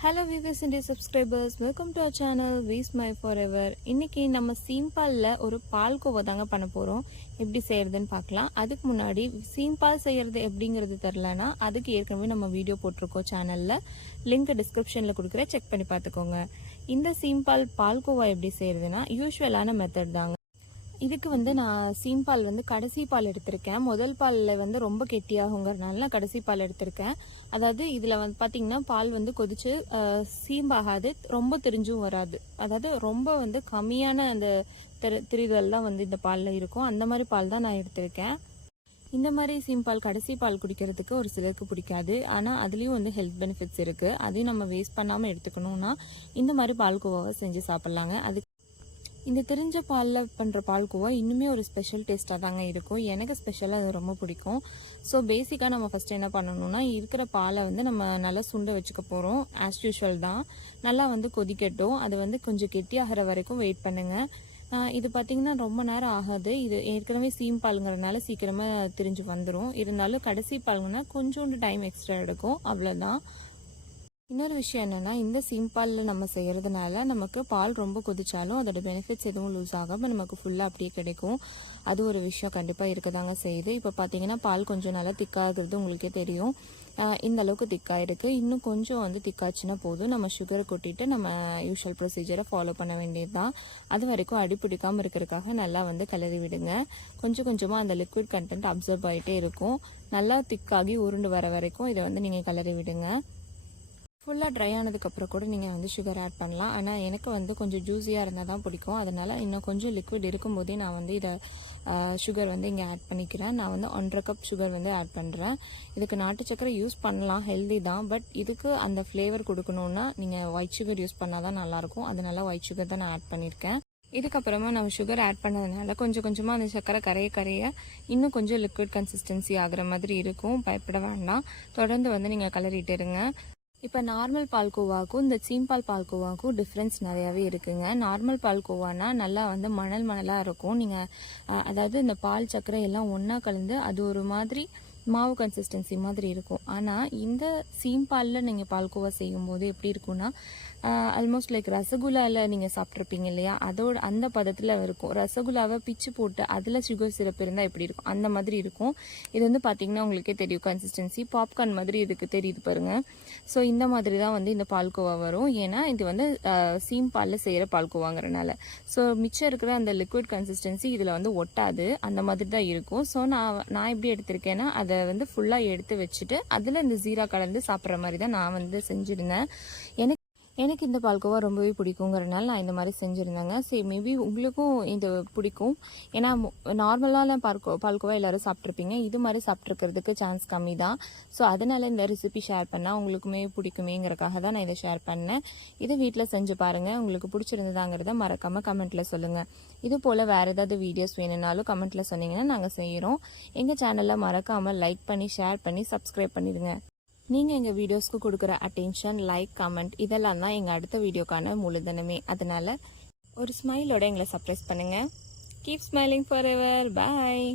Hello viewers India subscribers welcome to our channel views my forever இன்றைக்கி நம்ம சீம்பாலில் ஒரு பால் கோவா தாங்க பண்ண போகிறோம் எப்படி செய்கிறதுன்னு பார்க்கலாம். அதுக்கு முன்னாடி சீம்பால் செய்கிறது எப்படிங்கிறது தெரிலனா அதுக்கு ஏற்கனவே நம்ம வீடியோ போட்டிருக்கோம் சேனலில் லிங்க் டிஸ்கிரிப்ஷனில் கொடுக்குற செக் பண்ணி பார்த்துக்கோங்க. இந்த சீம்பால் பால்கோவா எப்படி செய்கிறதுனா யூஸ்வலான மெத்தட் தாங்க. இதுக்கு வந்து நான் சீம்பால் வந்து கடைசி பால் எடுத்திருக்கேன். முதல் பாலில் வந்து ரொம்ப கெட்டியாகுங்கிறதுனால நான் கடைசி பால் எடுத்திருக்கேன். அதாவது இதில் வந்து பார்த்தீங்கன்னா பால் வந்து கொதிச்சு சீம்பாகாது ரொம்ப திரிஞ்சும் வராது. அதாவது ரொம்ப வந்து கம்மியான அந்த திரு திரிதல் தான் வந்து இந்த பாலில் இருக்கும். அந்த மாதிரி பால் தான் நான் எடுத்திருக்கேன். இந்த மாதிரி சீம்பால் கடைசி பால் குடிக்கிறதுக்கு ஒரு சிலருக்கு பிடிக்காது. ஆனால் அதுலேயும் வந்து ஹெல்த் பெனிஃபிட்ஸ் இருக்குது அதையும் நம்ம வேஸ்ட் பண்ணாமல் எடுத்துக்கணும்னா இந்த மாதிரி பால்கோவாவை செஞ்சு சாப்பிட்லாங்க. அதுக்கு இந்த தெரிஞ்ச பாலில் பண்ணுற பால்கோவா இன்னுமே ஒரு ஸ்பெஷல் டேஸ்ட்டாக தாங்க இருக்கும். எனக்கு ஸ்பெஷலாக அது ரொம்ப பிடிக்கும். ஸோ பேசிக்காக நம்ம ஃபஸ்ட்டு என்ன பண்ணணும்னா இருக்கிற பாலை வந்து நம்ம நல்லா சுண்ட வச்சுக்க போகிறோம் ஆஸ் யூஷுவல் தான். நல்லா வந்து கொதிக்கட்டும். அது வந்து கொஞ்சம் கெட்டியாகிற வரைக்கும் வெயிட் பண்ணுங்கள் இது பார்த்தீங்கன்னா ரொம்ப நேரம் ஆகாது. இது ஏற்கனவே சீம் பாலுங்கிறதுனால சீக்கிரமாக திரிஞ்சு வந்துடும் இருந்தாலும் கடைசி பாலுங்கன்னா கொஞ்சோண்டு டைம் எக்ஸ்ட்ரா எடுக்கும். அவ்வளோதான் இன்னொரு விஷயம் என்னென்னா இந்த சிம்பாலில் நம்ம செய்கிறதுனால நமக்கு பால் ரொம்ப கொதிச்சாலும் அதோட பெனிஃபிட்ஸ் எதுவும் லூஸ் ஆகாமல் நமக்கு ஃபுல்லாக அப்படியே கிடைக்கும். அது ஒரு விஷயம் கண்டிப்பாக இருக்கதாங்க செய்யுது. இப்போ பார்த்தீங்கன்னா பால் கொஞ்சம் நல்லா திக்காகிறது உங்களுக்கே தெரியும். இந்த அளவுக்கு திக்காக இருக்குது இன்னும் கொஞ்சம் வந்து திக்காச்சுன்னா போதும். நம்ம சுகரை கொட்டிட்டு நம்ம யூஷுவல் ப்ரொசீஜரை ஃபாலோ பண்ண வேண்டியது தான் அது வரைக்கும் அடி பிடிக்காமல் இருக்கிறதுக்காக நல்லா வந்து கலரி விடுங்க. கொஞ்சம் கொஞ்சமாக அந்த லிக்விட் கண்டென்ட் அப்சர்வ் ஆகிட்டே இருக்கும். நல்லா திக்காகி உருண்டு வர வரைக்கும் இதை வந்து நீங்கள் கலரி விடுங்க. ஃபுல்லாக ட்ரை ஆனதுக்கப்புறம் கூட நீங்கள் வந்து சுகர் ஆட் பண்ணலாம். ஆனால் எனக்கு வந்து கொஞ்சம் ஜூஸியாக இருந்தால் தான் பிடிக்கும். அதனால் இன்னும் கொஞ்சம் லிக்விட் இருக்கும்போதே நான் வந்து இதை சுகர் வந்து இங்கே ஆட் பண்ணிக்கிறேன். நான் வந்து ஒன்றரை கப் சுகர் வந்து ஆட் பண்ணுறேன் இதுக்கு நாட்டு சக்கரை யூஸ் பண்ணலாம். ஹெல்தி தான். பட் இதுக்கு அந்த ஃப்ளேவர் கொடுக்கணுன்னா நீங்கள் ஒயிட் சுகர் யூஸ் பண்ணால் தான் நல்லாயிருக்கும். அதனால ஒயிட் சுகர் தான் நான் ஆட் பண்ணியிருக்கேன். இதுக்கப்புறமா நம்ம சுகர் ஆட் பண்ணதுனால கொஞ்சம் கொஞ்சமாக அந்த சக்கரை கரைய கரைய இன்னும் கொஞ்சம் லிக்விட் கன்சிஸ்டன்சி ஆகிற மாதிரி இருக்கும். பயப்பட வேண்டாம். தொடர்ந்து வந்து நீங்கள் கலரிட்டு இருங்க. இப்போ நார்மல் பால்கோவாக்கும் இந்த சீம்பால் பால்கோவாக்கும் டிஃப்ரென்ஸ் நிறையாவே இருக்குங்க. நார்மல் பால்கோவானா நல்லா வந்து மணல் மணலாக இருக்கும். நீங்கள் அதாவது இந்த பால் சர்க்கரை எல்லாம் ஒன்றா கலந்து அது ஒரு மாதிரி மாவு கன்சிஸ்டன்சி மாதிரி இருக்கும். ஆனால் இந்த சீம்பாலில் நீங்கள் பால்கோவா செய்யும்போது எப்படி இருக்கும்னா ஆல்மோஸ்ட் லைக் ரசகுல்லாவில் நீங்கள் சாப்பிட்ருப்பீங்க இல்லையா? அதோட அந்த பதத்தில் இருக்கும். ரசகுல்லாவை பிச்சு போட்டு அதில் சுகர் சிரப் இருந்தால் எப்படி இருக்கும்? அந்த மாதிரி இருக்கும். இது வந்து பார்த்தீங்கன்னா உங்களுக்கே தெரியும். கன்சிஸ்டன்சி பாப்கார்ன் மாதிரி இதுக்கு தெரியுது பாருங்கள் ஸோ இந்த மாதிரி தான் வந்து இந்த பால்கோவா வரும். ஏன்னா இது வந்து சீம்பாலில் சீம் பாலில் செய்கிற பால்கோவாங்கிறனால. ஸோ மிச்சம் இருக்கிற அந்த லிக்விட் கன்சிஸ்டன்சி இதில் வந்து ஒட்டாது. அந்த மாதிரி தான் இருக்கும். ஸோ நான் நான் எப்படி எடுத்திருக்கேன்னா அதை வந்து ஃபுல்லாக எடுத்து வச்சுட்டு அதில் இந்த ஜீரா கலந்து சாப்பிட்ற மாதிரி தான் நான் வந்து செஞ்சுருந்தேன். எனக்கு எனக்கு இந்த பால்கோவா ரொம்பவே பிடிக்குங்கிறனால நான் இந்த மாதிரி செஞ்சுருந்தேங்க. சரி மேபி உங்களுக்கும் இது பிடிக்கும். ஏன்னா நார்மலான பால்கோ பால்கோவா எல்லோரும் சாப்பிட்ருப்பீங்க இது மாதிரி சாப்பிட்ருக்கிறதுக்கு சான்ஸ் கம்மி தான் ஸோ அதனால் இந்த ரெசிபி ஷேர் பண்ணால் உங்களுக்குமே பிடிக்குமேங்கிறக்காக தான் நான் இதை ஷேர் பண்ணேன். இதை வீட்டில் செஞ்சு பாருங்கள் உங்களுக்கு பிடிச்சிருந்ததாங்கிறத மறக்காமல் கமெண்ட்டில் சொல்லுங்கள் இது போல் வேறு ஏதாவது வீடியோஸ் வேணும்னாலும் கமெண்ட்டில் சொன்னீங்கன்னா நாங்கள் செய்கிறோம் எங்கள் சேனலில் மறக்காமல் லைக் பண்ணி ஷேர் பண்ணி சப்ஸ்கிரைப் பண்ணிடுங்க. நீங்கள் எங்கள் வீடியோஸ்க்கு கொடுக்குற அட்டென்ஷன் லைக் கமெண்ட் இதெல்லாம் தான் எங்கள் அடுத்த வீடியோக்கான மூலதனமே அதனால் ஒரு ஸ்மைலோட எங்களை சர்ப்ரைஸ் பண்ணுங்கள் கீப் ஸ்மைலிங் ஃபார் எவர் பாய்